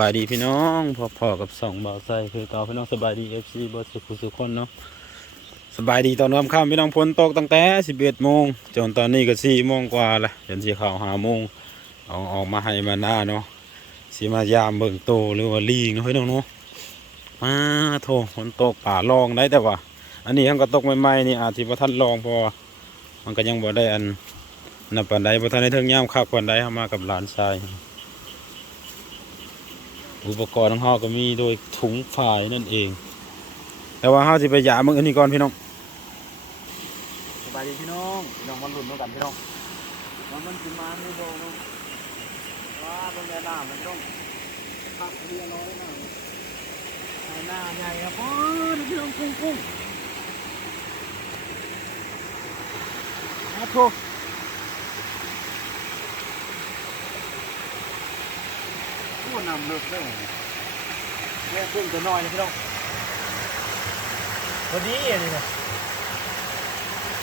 บายดีพี่น้องพอพอกับสองบ่าวไซคือเก่าพี่น้องสบายดีเอฟซีบอสุขุสุขคนเนาะสบายดีตอนค่ำพี่น้องฝนตกตั้งแต่สิบเอ็ดโมงจนตอนนี้ก็สี่โมงกว่าละจนสีข่าวหาโมงเอาออกมาให้มาหน้าเนาะสีมายามเบิ่งโตหรือว่าลีงเนาะพี่น้องเนาะมาโถฝนตกป่าลองได้แต่ว่า อันนี้ทั้งก็ตกใหม่ๆนี่อาจจะบ่ทันลองพอมันก็ยังบ่ได้อันนับปันใดบ่ทันได้เทิงย่ามคักปันใดเข้ามากับหลานชาย อุปกรณ์ของเฮาก็มีโดยถุงฝายนั่นเอง แต่ว่าเฮาสิไปหยามึงอันนี้ก่อนพี่น้องสบายดีพี่น้องพี่น้องมันรุ่นด้วยกันพี่น้องมันมันสิมาไม่โดนว้าตรงนี้น้ำมันต้องพักเรียร้อยหน้ำหน้าใหญ่ครับโอ้ยพี่น้องกุ้งกุ้งครับทุก นำเลิกเรื่องแม่ขึ้นจะน้อยนะพี่น้องพอดีอันนี้นะ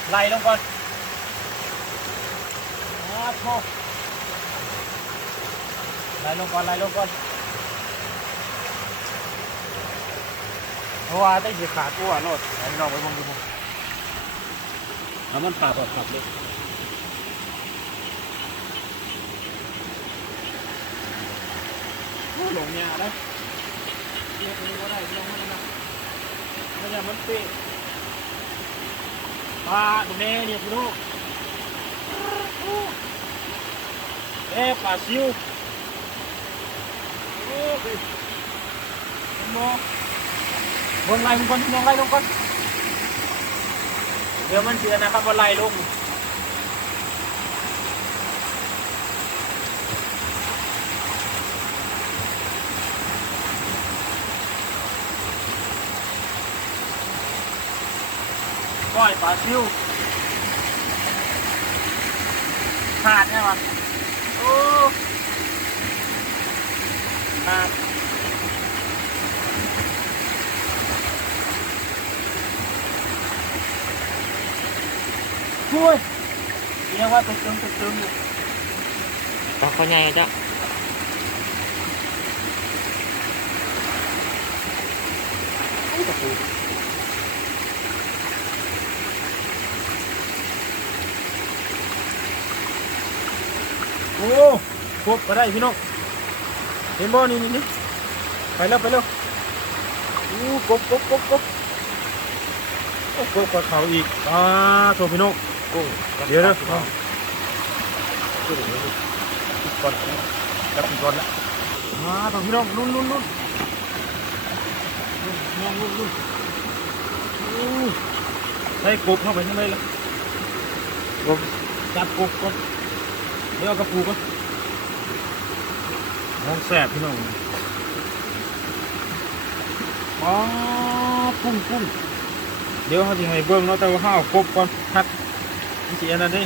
ไล่ลงก่อนครับพ่อไล่ลงก่อนไล่ลงก่อนเพราะว่าได้สีขาดตัวโนดไอ้น้องไปมองดูมั้งแล้วมันปาดแบบขับเลย ผู้หลงยาได้เรียกนี้ก็ได้เรียกมันนะมันอย่ามันเปะปลาดูแน่เนี่ยพี่ลูกเอ๊ปลาซิวโอ้ยมองบนไหลลงก่อนมองไหลลงก่อนเดี๋ยวมันเสียนะครับบนไหลลง ก้อยปลาซิวขาดใช่ไหมโอ้ขาดช่วยเรียกว่าตึกตึงตึกตึงอยู่ปลาเขาใหญ่จ้ะโอ้ครบก็ได้พี่น้องเห็นบ่นี่นี่นี่ไปแล้วไปแล้วอู้กบกบกบกบโอ้กบกว่าเขาอีกอ่าโทพี่น้องกุ้งเดี๋ยวเด้อเอาก่อนจับก่อนละมาต่อพี่น้องนุ่นนุ่นนุ่นนุ่นนุ่นนุ่นอู้ให้กบเข้าไปข้างในละกบจับกบก่อน เดี๋ยวเอากระปูก่อนมองแสบพี่น้องอ๋อปุ้งปุ้งเดี๋ยวเขาจะให้เบิ้งเนาะแต่ว่าห้าเอากบก่อนทักมันสิอันนั้นเด้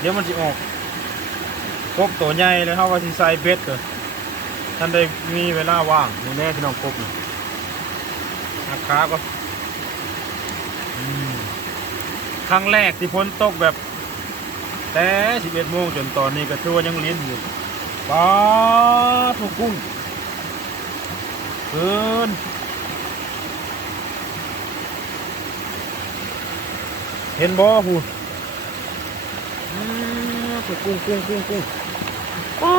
เดี๋ยวมันสิออกกบตัวใหญ่เลยเขาว่าสิใส่เบ็ดเกิดท่านได้มีเวลาว่างนี่แน่พี่น้องกบนี่หักขาก็อืมครั้งแรกที่พ้นตกแบบ แต่ 11 โมงจนตอนนี้ก็ถือว่ายังเลี้ยนอยู่ปลาถูกกุ้งเกินเห็นบ่หูอืมกุ้งกุ้งกุ้งกุ้งป้า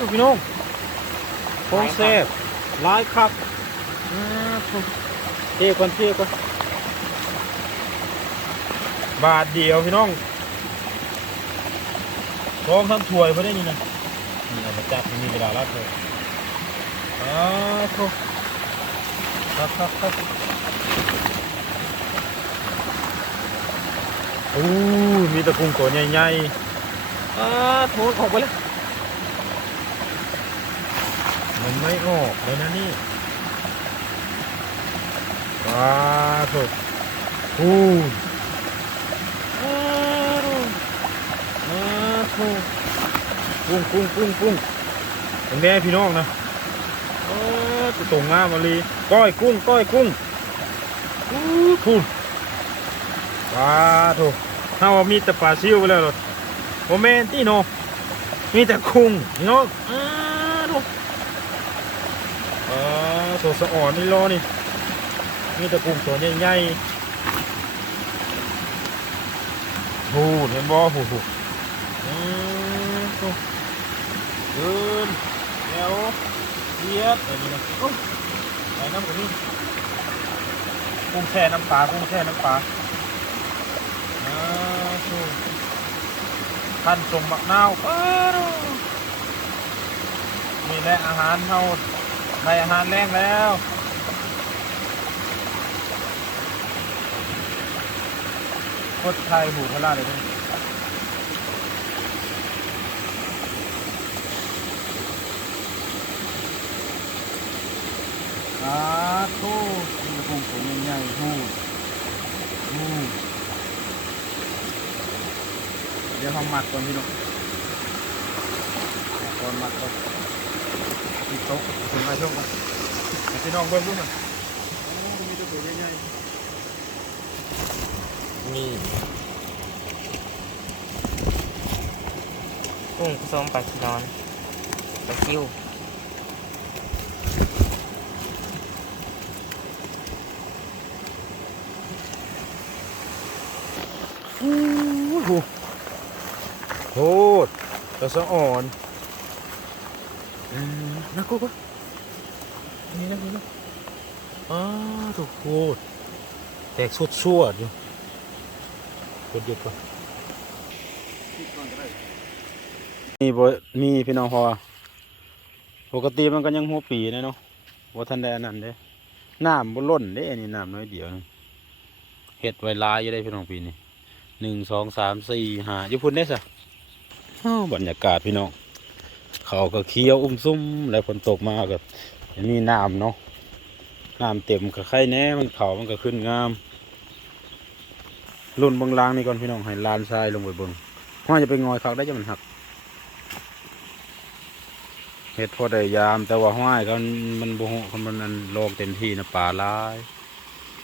ดูพี่น้องฟองเซฟหลายครับเที่ยวก่อนเที่ยวก่อนบาทเดียวพี่น้อง ร้อมทั้งถวยพอได้นี่นะนี่เอามาจับนี่มีเวลาละเถอะอ้าวครับครับครับโอ้มีตะกุ้งตัวใหญ่ๆอ่าโถออกไปแล้วมันไม่ออกเลยนะนี่ว้าโถอู้อ้าวอ้ กุ้งกุ้งกุ้งกุ้งตรงนี้พี่น้องนะเออจะตรงงามาลีก้อยกุ้งก้อยกุ้งอู้ทูว้าโถถ้าว่ามีแต่ปลาซิวไปแล้วเหรอโมเมนตี้โนมีแต่คุงนี่เนาะอ้าดูตัวสะอ่อนนี่รอนี่มีแตะกุ้งตัวใหญ่ๆ หูเห็นบ่หูหูอืมโถ่ เดินแล้วเลียดอันนี้นะโอ้ยไปน้ำกับนี่กุ้งแช่น้ำปลากุ้งแช่น้ำปลาอ่านท่านสมบักนาวนี่แหละอาหารเฮาได้อาหารแรงแล้วโคตรไทยหูพลาดเลยนี่ย อาโทูมีกระพงตัวใหญ่ๆหูหูเดี๋ยวเขามัดก่อนพี่น้องก่อนมัดก่อนติดโต๊ะถึงมาช่วงก่อนให้พี่น้องเบิ่งดูหน่อยโอ้มีตัวตัวใหญ่ๆนี่กุ้งผสมปลาขี้นอนปลาคิว โอ้โหโหด ตะสะอ่อนอนักกุ๊กวะนี่นะนี่นะอ้าถูกโคตรแตกสวดสวดๆอยู่กดหยุดก่อนนี่บ่มีพี่น้องพอปกติมันก็ยังหัวปีนะเนาะว่าทันได้อันนั้นเด้น้ำบ่ล้นเด้นนี้น้ำน้อยเดียวเห็ดไวลายอยู่ได้พี่น้องปีนี้หนึ่งสองสามสี่ห้าอยู่พุ่นได้สะ บรรยากาศพี่น้องเขาก็เคี้ยวอุ้มซุ่มแล้วฝนตกมาก็มีน้ำเนาะน้ำเต็มก็ไข่แน่มันเขามันก็ขึ้นงามลุ่นบางลางนี่ก่อนพี่น้องให้ลานทรายลงไปบนว่าจะไปงอยเขาได้จะมันหักเห็ดพอได้ยาม แต่ว่าห้ายก็มันบ่ฮู้มันอันโลกเต็มที่นะป่าหลาย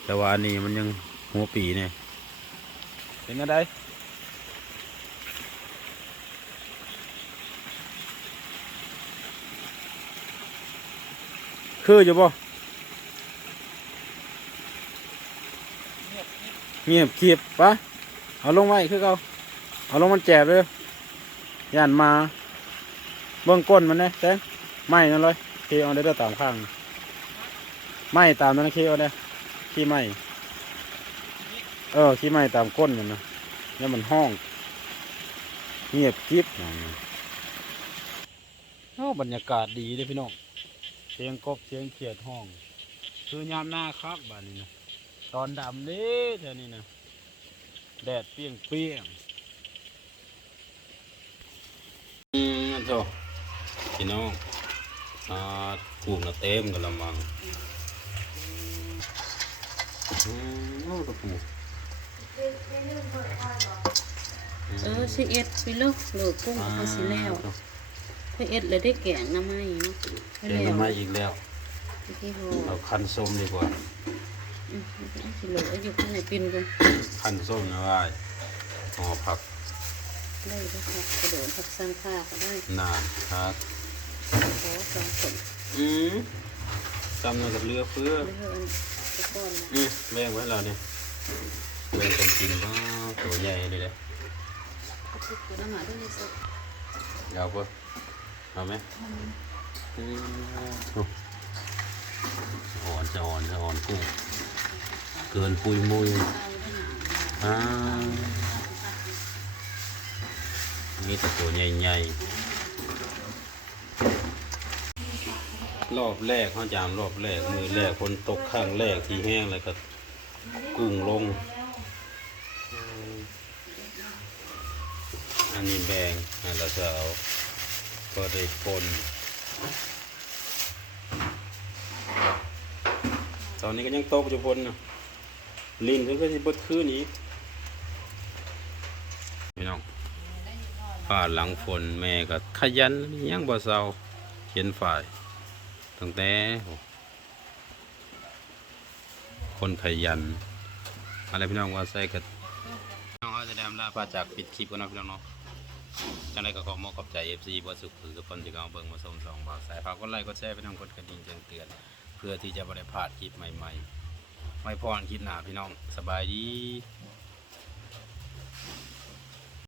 แต่ว่าอันนี้มันยังหัวปีเนี่ยเป็นอะไร คืออยู่บ่เงียบเกียบปะเอาลงไว้คือเขาเอาลงมันแจบเลยย่านมาเบื้องก้นมันนะแตงไม้นั่นเลยเคเอาได้ตามข้างไม้ตามนั้นเคเอาได้ขี้ไม้เออขี้ไม้ตามก้นมันนะแล้วมันห้อง เงียบกริบโอ้บรรยากาศดีเลยพี่น้อง เสียงกบเสียงเขียดห้อง คือยามหน้าคักบ้านนี้นะตอนดำเลยแถวนี้นะแดดเปรี้ยงเปรี้ยงอืมนั่นโถพี่น้องอ่ากุ้งละเต็มกันละมังอืมโอ้ตะปูเออสิเอ็ดไปลูกเหลือกุ้งเอาสิแล้ว ถ้าเอ็ดเลยได้แกงน้ำไม้เนาะไปเดี๋ยวแล้วมันมาอีกแล้วที่โหเอาคันส้มดีกว่าอืมเอาสิเหลืออยู่ข้างในปินกันคันส้มนะว่าห่อผัก ได้ได้ครับกระโดดทักสร้างผ้าก็ได้นานครับขอสองคนอืมจำมากับเรือเพื่อไม่เท่าอันตะก้อนนะอืมแบ่งไว้แล้วเนี่ยแบ่งกันกินบ้าตัวใหญ่เลยเลยเอาทุกตัวน้ำหมาด้วยนี่สิยาวปะ เอาไหมอืมโอ้อ่อนจะอ่อนจะอ่อนกุ้งเกินปุยมุยเอาได้หนาอ่านี่แต่ตัวใหญ่ๆรอบแรกเขาจามรอบแรกมือแรกคนตกข้างแรกที่แห้งแล้วก็กุ้งลงอืมอันนี้แบงอันละเสาว ก็ได้ปนตอนนี้ก็ยังตกอยู่พนนะลินเพิ่นก็จะบดคืนอีกพี่น้องผ่าหลังฝนแม่ก็ขยันยังบ่เศร้าเขียนฝ่ายตั้งแต่คนขยันอะไรพี่น้องว่าใส่กับน้องเขาจะได้อำลาพาจากปิดคลิปกันนะพี่น้องเนาะ จังไรก็ขอมอบขอบใจ FC บ่สุขถือทุกคนที่เขาเบิ่งมาส่งสองบาทสายพากก็ไล่ก็แชร์ไปทางกดกระดิ่งแจ้งเตือน เพื่อที่จะบ่ได้พลาดคลิปใหม่ๆ ไม่พรคลิปหนาพี่น้องสบายดี